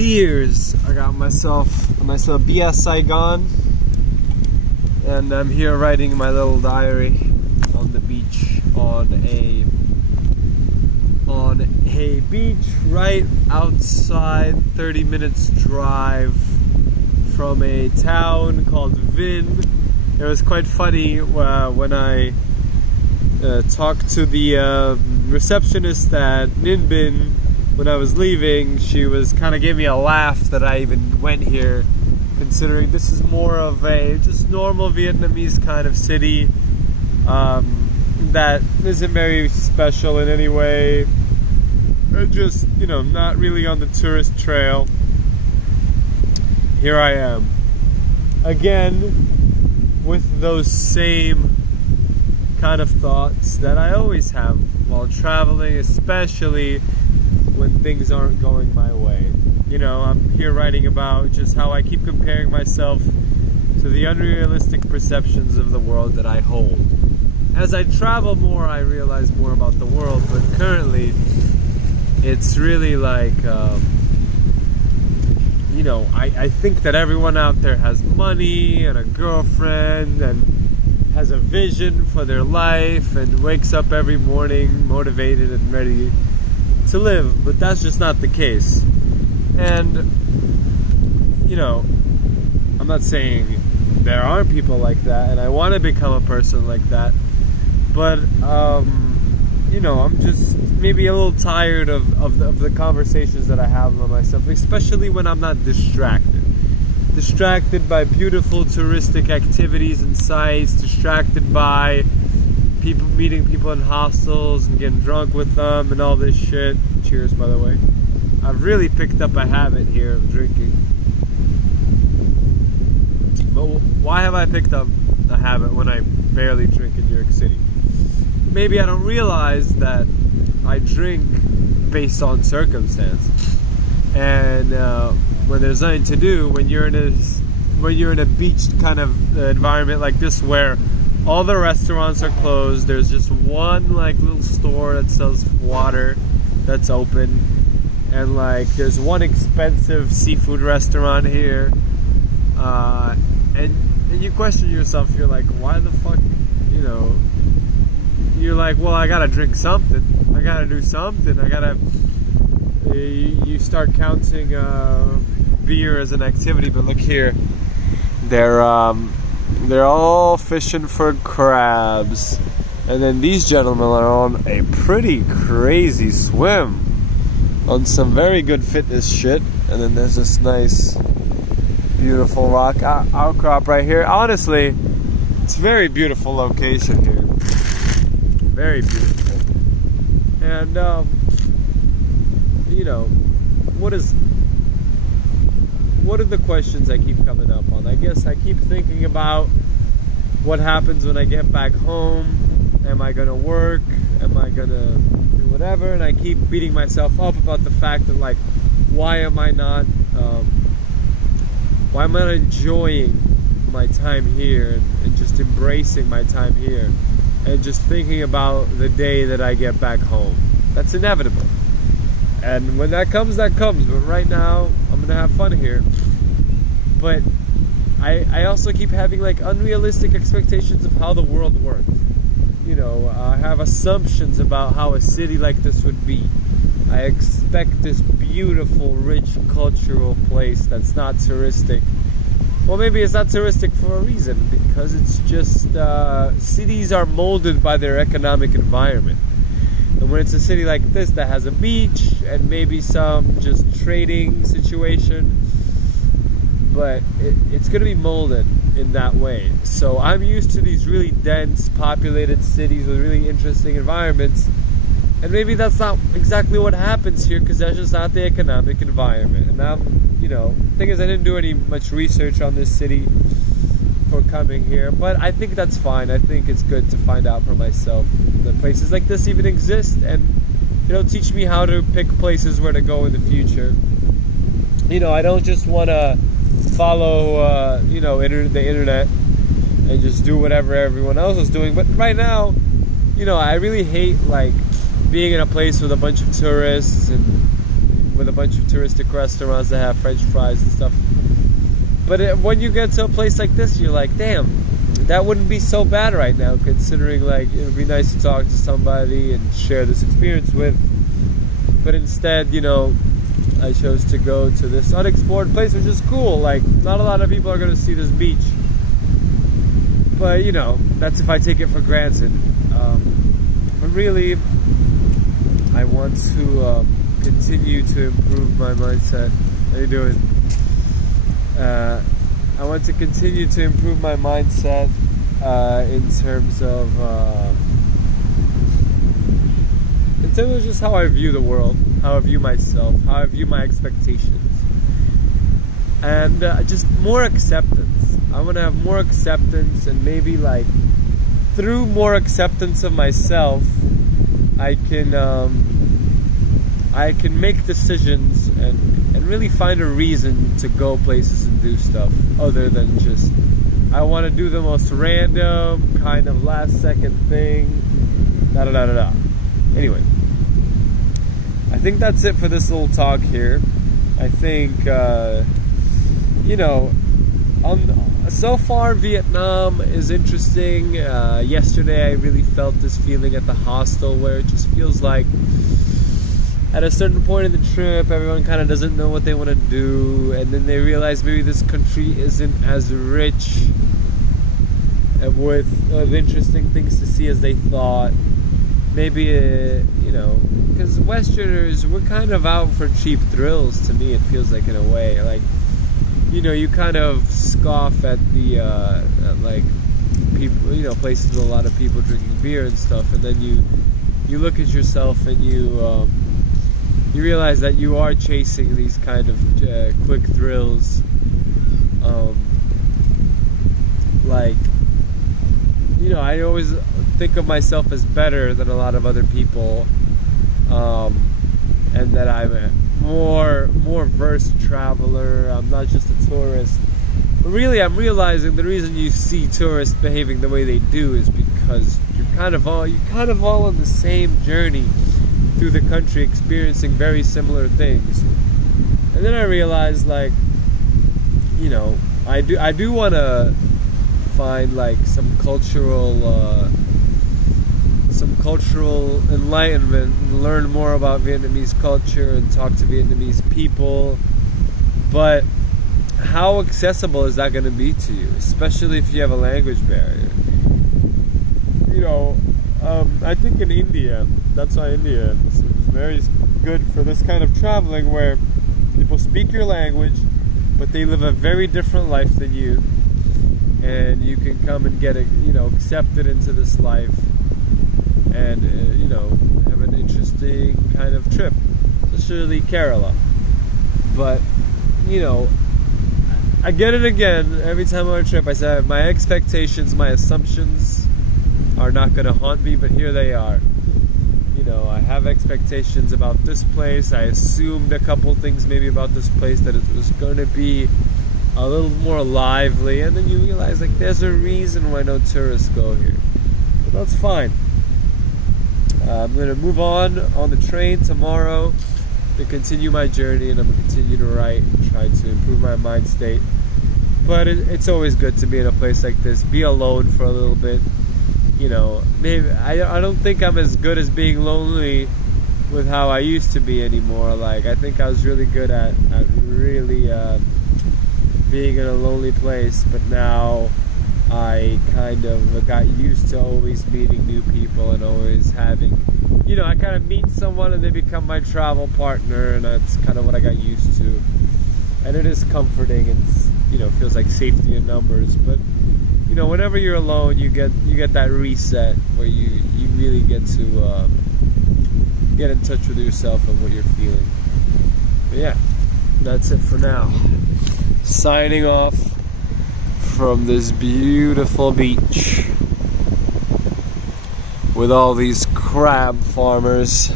Cheers! I got myself a nice little BS Saigon, and I'm here writing my little diary on the beach, on a beach right outside, 30 minutes drive from a town called Vihn. It was quite funny when I talked to the receptionist at Vihn Vn when I was leaving. She was kind of giving me a laugh that I even went here, considering this is more of a just normal Vietnamese kind of city that isn't very special in any way. Just, not really on the tourist trail. Here I am again with those same kind of thoughts that I always have while traveling, especially when things aren't going my way. I'm here writing about just how I keep comparing myself to the unrealistic perceptions of the world that I hold. As I travel more, I realize more about the world, but currently it's really like, I think that everyone out there has money and a girlfriend and has a vision for their life and wakes up every morning motivated and ready to live, but that's just not the case. And, I'm not saying there aren't people like that, and I want to become a person like that, but, I'm just maybe a little tired of the conversations that I have with myself, especially when I'm not distracted by beautiful touristic activities and sites, distracted by meeting people in hostels and getting drunk with them and all this shit. Cheers, by the way. I've really picked up a habit here of drinking. But why have I picked up a habit when I barely drink in New York City? Maybe I don't realize that I drink based on circumstance. And when there's nothing to do, when you're in a beach kind of environment like this, where all the restaurants are closed, there's just one little store that sells water that's open, and there's one expensive seafood restaurant here, and you question yourself. You're like, why the fuck, you're like, well, I gotta drink something, I gotta do something, you start counting beer as an activity. But look here, they're all fishing for crabs, and then these gentlemen are on a pretty crazy swim on some very good fitness shit. And then there's this nice beautiful rock outcrop right here. Honestly, it's a very beautiful location here, very beautiful. And what are the questions I keep coming up on? I guess I keep thinking about what happens when I get back home. Am I gonna work? Am I gonna do whatever? And I keep beating myself up about the fact that why am I not enjoying my time here and just embracing my time here and just thinking about the day that I get back home. That's inevitable. And when that comes, that comes. But right now, I'm gonna have fun here. But I also keep having unrealistic expectations of how the world works. I have assumptions about how a city like this would be. I expect this beautiful, rich, cultural place that's not touristic. Well, maybe it's not touristic for a reason, because it's just cities are molded by their economic environment. And when it's a city like this that has a beach and maybe some just trading situation, but it's going to be molded in that way. So I'm used to these really dense, populated cities with really interesting environments, and maybe that's not exactly what happens here, because that's just not the economic environment. And the thing is, I didn't do much research on this city for coming here, but I think that's fine. I think it's good to find out for myself that places like this even exist, and teach me how to pick places where to go in the future. I don't just want to follow the internet and just do whatever everyone else is doing. But right now, I really hate being in a place with a bunch of tourists and with a bunch of touristic restaurants that have French fries and stuff. But when you get to a place like this, you're like, damn, that wouldn't be so bad right now, considering like it would be nice to talk to somebody and share this experience with. But instead, you know, I chose to go to this unexplored place, which is cool. Like, not a lot of people are going to see this beach. But, you know, that's if I take it for granted. But really, I want to continue to improve my mindset. How you doing? I want to continue to improve my mindset in terms of just how I view the world, how I view myself, how I view my expectations, and just more acceptance. I want to have more acceptance, and maybe like through more acceptance of myself, I can make decisions and really find a reason to go places and do stuff other than just I want to do the most random kind of last second thing. Da da da da da. Anyway, I think that's it for this little talk here. I think you know, so far Vietnam is interesting. Yesterday I really felt this feeling at the hostel where it just feels like at a certain point in the trip everyone kind of doesn't know what they want to do, and then they realize maybe this country isn't as rich and with interesting things to see as they thought. Maybe you know, because Westerners, we're kind of out for cheap thrills. To me it feels like, in a way, like, you know, you kind of scoff at the like people, you know, places with a lot of people drinking beer and stuff, and then you look at yourself and you realize that you are chasing these kind of quick thrills. Like, you know, I always think of myself as better than a lot of other people, and that I'm a more versed traveler. I'm not just a tourist. But really, I'm realizing the reason you see tourists behaving the way they do is because you're kind of all on the same journey through the country, experiencing very similar things. And then I realized, like, you know, I do want to find like some cultural enlightenment and learn more about Vietnamese culture and talk to Vietnamese people. But how accessible is that going to be to you, especially if you have a language barrier? You know, I think in India, that's why India is very good for this kind of traveling, where people speak your language, but they live a very different life than you, and you can come and get accepted into this life, and you know, have an interesting kind of trip, especially Kerala. But you know, again and again, every time on a trip, I say my expectations, my assumptions are not going to haunt me, but here they are. You know, I have expectations about this place. I assumed a couple things maybe about this place, that it was going to be a little more lively, and then you realize, like, there's a reason why no tourists go here. But that's fine. I'm going to move on the train tomorrow to continue my journey, and I'm going to continue to write and try to improve my mind state. But it's always good to be in a place like this, be alone for a little bit. You know, maybe I don't think I'm as good as being lonely with how I used to be anymore. Like, I think I was really good at really being in a lonely place, but now I kind of got used to always meeting new people and always having, you know, I kind of meet someone and they become my travel partner, and that's kind of what I got used to. And it is comforting, and, you know, feels like safety in numbers. But you know, whenever you're alone, you get that reset where you really get to get in touch with yourself and what you're feeling. But yeah, that's it for now. Signing off from this beautiful beach with all these crab farmers.